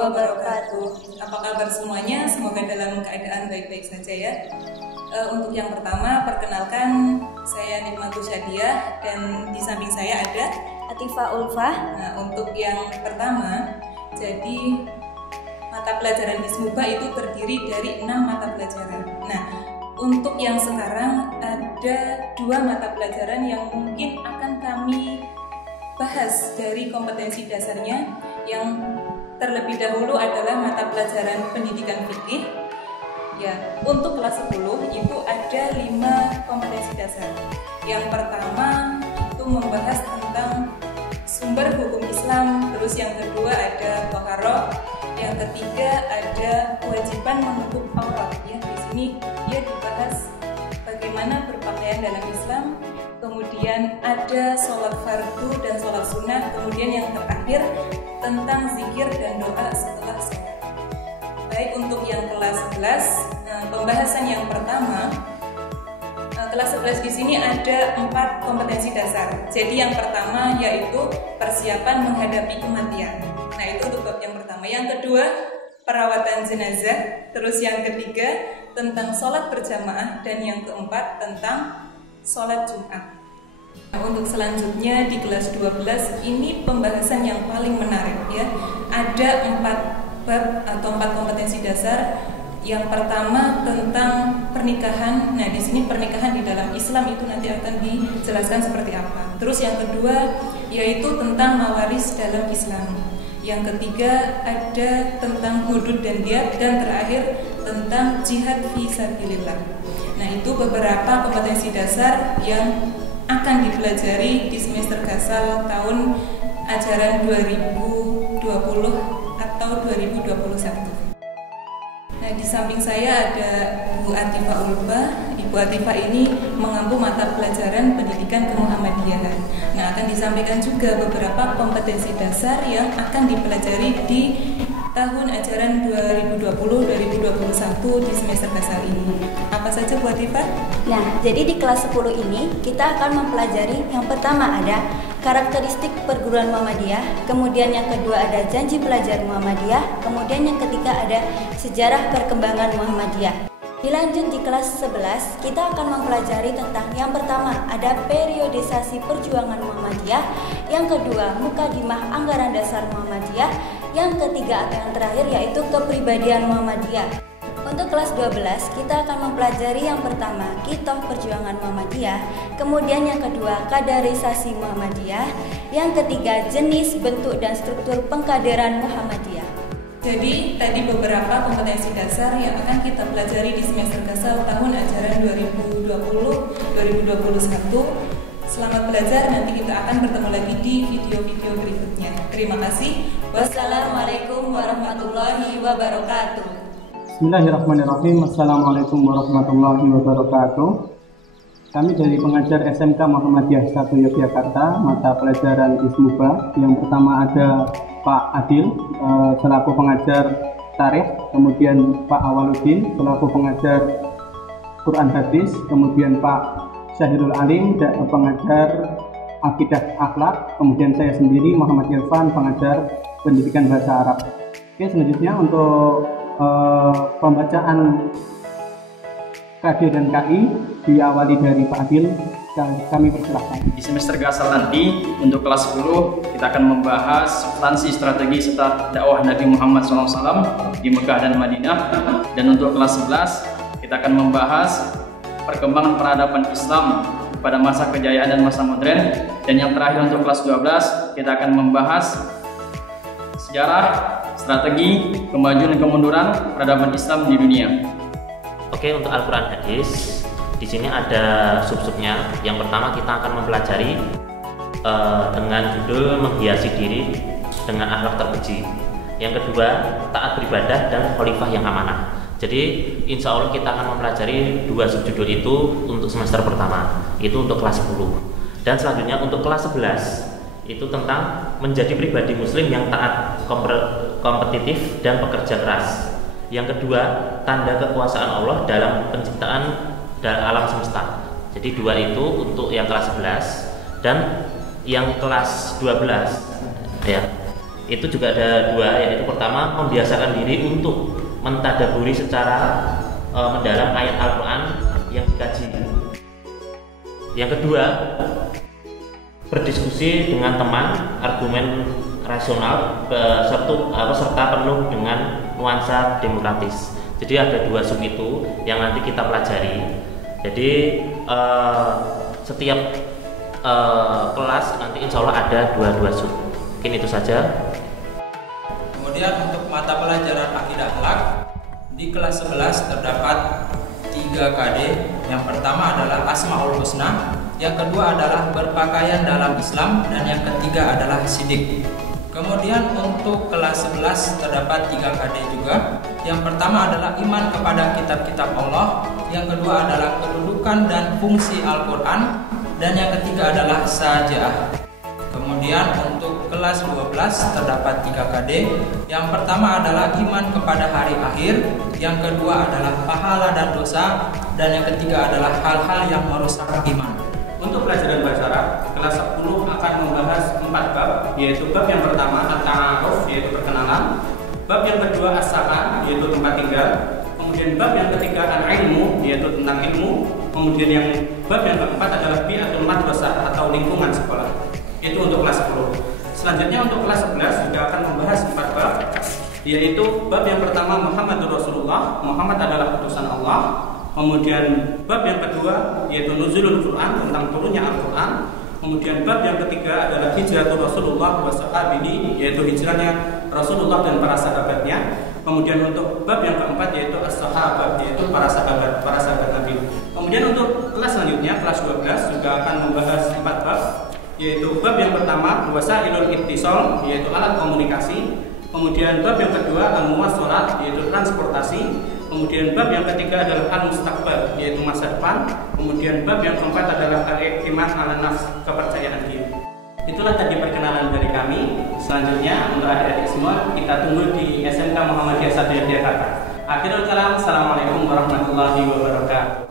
wabarakatuh. Apa kabar semuanya? Semoga dalam keadaan baik-baik saja ya. Untuk yang pertama, perkenalkan saya Nikmatul Syadiah dan di samping saya ada Atifah Ulfah. Nah, untuk yang pertama, jadi mata pelajaran Hismuba itu terdiri dari 6 mata pelajaran. Nah, untuk yang sekarang ada 2 mata pelajaran yang mungkin akan kami bahas dari kompetensi dasarnya. Yang terlebih dahulu adalah mata pelajaran pendidikan fikih. Ya, untuk kelas 10 itu ada 5 kompetensi dasar. Yang pertama itu membahas tentang sumber hukum Islam, terus yang kedua ada toharoh, yang ketiga ada kewajiban menutup aurat. Ya, di sini dia dibahas bagaimana berpakaian dalam Islam. Kemudian ada sholat fardu dan sholat sunnah. Kemudian yang terakhir tentang zikir dan doa setelah sholat. Baik, untuk yang kelas 11, pembahasan yang pertama, kelas 11 di sini ada 4 kompetensi dasar. Jadi yang pertama yaitu persiapan menghadapi kematian. Nah, itu untuk bab yang pertama. Yang kedua, perawatan jenazah. Terus yang ketiga tentang sholat berjamaah, dan yang keempat tentang sholat Jumat. Nah, untuk selanjutnya di kelas 12 ini pembahasan yang paling menarik ya. Ada 4 bab atau 4 kompetensi dasar. Yang pertama tentang pernikahan. Nah, di sini pernikahan di dalam Islam itu nanti akan dijelaskan seperti apa. Terus yang kedua yaitu tentang mawaris dalam Islam. Yang ketiga ada tentang hudud dan diat, dan terakhir tentang jihad fi sabilillah. Nah, itu beberapa kompetensi dasar yang akan dipelajari di semester Gasal tahun ajaran 2020 atau 2021. Nah, di samping saya ada Bu Atifah Ulfah. Ibu Atifah ini mengampu mata pelajaran pendidikan kemuhammadiyahan. Nah, akan disampaikan juga beberapa kompetensi dasar yang akan dipelajari di tahun ajaran 2020-2021 di semester Gasal ini. Apa saja Bu Atifah? Nah, jadi di kelas 10 ini kita akan mempelajari yang pertama ada karakteristik perguruan Muhammadiyah, kemudian yang kedua ada janji pelajar Muhammadiyah, kemudian yang ketiga ada sejarah perkembangan Muhammadiyah. Dilanjut di kelas 11, kita akan mempelajari tentang yang pertama ada periodisasi perjuangan Muhammadiyah, yang kedua mukadimah anggaran dasar Muhammadiyah, yang ketiga atau yang terakhir yaitu kepribadian Muhammadiyah. Untuk kelas 12, kita akan mempelajari yang pertama Qitoh Perjuangan Muhammadiyah, kemudian yang kedua Kaderisasi Muhammadiyah, yang ketiga jenis, bentuk, dan struktur pengkaderan Muhammadiyah. Jadi tadi beberapa kompetensi dasar yang akan kita pelajari di semester Gasal tahun ajaran 2020-2021. Selamat belajar, nanti kita akan bertemu lagi di video-video berikutnya. Terima kasih. Wassalamualaikum warahmatullahi wabarakatuh. Bismillahirrahmanirrahim. Assalamualaikum warahmatullahi wabarakatuh. Kami dari pengajar SMK Muhammadiyah 1 Yogyakarta, mata pelajaran Hismuba. Yang pertama ada Pak Adil selaku pengajar tarikh, kemudian Pak Awaludin selaku pengajar Quran Hadis, kemudian Pak Syahirul Alim pengajar Akidah Akhlak, kemudian saya sendiri Muhammad Irfan pengajar pendidikan bahasa Arab. Oke, selanjutnya untuk pembacaan KD dan KI diawali dari Pak Adil. Kami persilahkan. Di semester Gasal nanti untuk kelas 10 kita akan membahas substansi, strategi serta dakwah Nabi Muhammad SAW di Mekah dan Madinah. Dan untuk kelas 11 kita akan membahas perkembangan peradaban Islam pada masa kejayaan dan masa modern. Dan yang terakhir untuk kelas 12 kita akan membahas sejarah, strategi, kemajuan dan kemunduran peradaban Islam di dunia. Oke, untuk Al-Quran Hadis di sini ada sub-subnya. Yang pertama kita akan mempelajari dengan judul menghiasi diri dengan akhlak terpuji. Yang kedua taat beribadah dan khalifah yang amanah. Jadi insya Allah kita akan mempelajari 2 subjudul itu untuk semester pertama. Itu untuk kelas 10. Dan selanjutnya untuk kelas 11 itu tentang menjadi pribadi muslim yang taat, kompetitif, dan pekerja keras. Yang kedua, tanda kekuasaan Allah dalam penciptaan dan alam semesta. Jadi 2 itu untuk yang kelas 11. Dan yang kelas 12 ya, itu juga ada dua, yaitu pertama membiasakan diri untuk mentadaburi secara mendalam ayat Al-Quran yang dikaji. Yang kedua, berdiskusi dengan teman, argumen rasional serta penuh dengan nuansa demokratis. Jadi ada dua sub itu yang nanti kita pelajari. Jadi setiap kelas nanti insya Allah ada dua sub. Mungkin itu saja. Kemudian untuk mata pelajaran akidah akhlak di kelas 11 terdapat 3 KD. Yang pertama adalah Asmaul Husna, yang kedua adalah berpakaian dalam Islam, dan yang ketiga adalah sidik. Kemudian untuk kelas 11 terdapat 3 KD juga. Yang pertama adalah iman kepada kitab-kitab Allah, yang kedua adalah kedudukan dan fungsi Al-Quran, dan yang ketiga adalah sajaah. Kemudian untuk kelas 12 terdapat 3 KD. Yang pertama adalah iman kepada hari akhir, yang kedua adalah pahala dan dosa, dan yang ketiga adalah hal-hal yang merusak iman. Untuk pelajaran bahasa Arab, kelas 10 akan membahas 4 bab, yaitu bab yang pertama at-ta'aruf, yaitu perkenalan, bab yang kedua as-sakan, yaitu tempat tinggal, kemudian bab yang ketiga al-ilmu, yaitu tentang ilmu, kemudian bab yang keempat adalah bi'atul madrasah atau lingkungan sekolah. Itu untuk kelas 10. Selanjutnya untuk kelas 11 juga akan membahas 4 bab, yaitu bab yang pertama Muhammadur Rasulullah, Muhammad adalah utusan Allah. Kemudian bab yang kedua yaitu Nuzulul Quran, tentang turunnya Al-Quran. Kemudian bab yang ketiga adalah Hijratul Rasulullah wa sahabihi, yaitu hijrahnya Rasulullah dan para sahabatnya. Kemudian untuk bab yang keempat yaitu as-sahabat, yaitu para sahabat Nabi. Kemudian untuk kelas selanjutnya, kelas 12 juga akan membahas 4 bab, yaitu bab yang pertama wasailul ittisal, yaitu alat komunikasi. Kemudian bab yang kedua al-muwassalat, yaitu transportasi. Kemudian bab yang ketiga adalah al-mustaqbal, yaitu masa depan. Kemudian bab yang keempat adalah al-i'timad 'ala nafs, kepercayaan diri. Itulah tadi perkenalan dari kami. Selanjutnya untuk adik-adik semua kita tunggu di SMK Muhammadiyah 1 Yogyakarta. Akhirul kalam, assalamualaikum warahmatullahi wabarakatuh.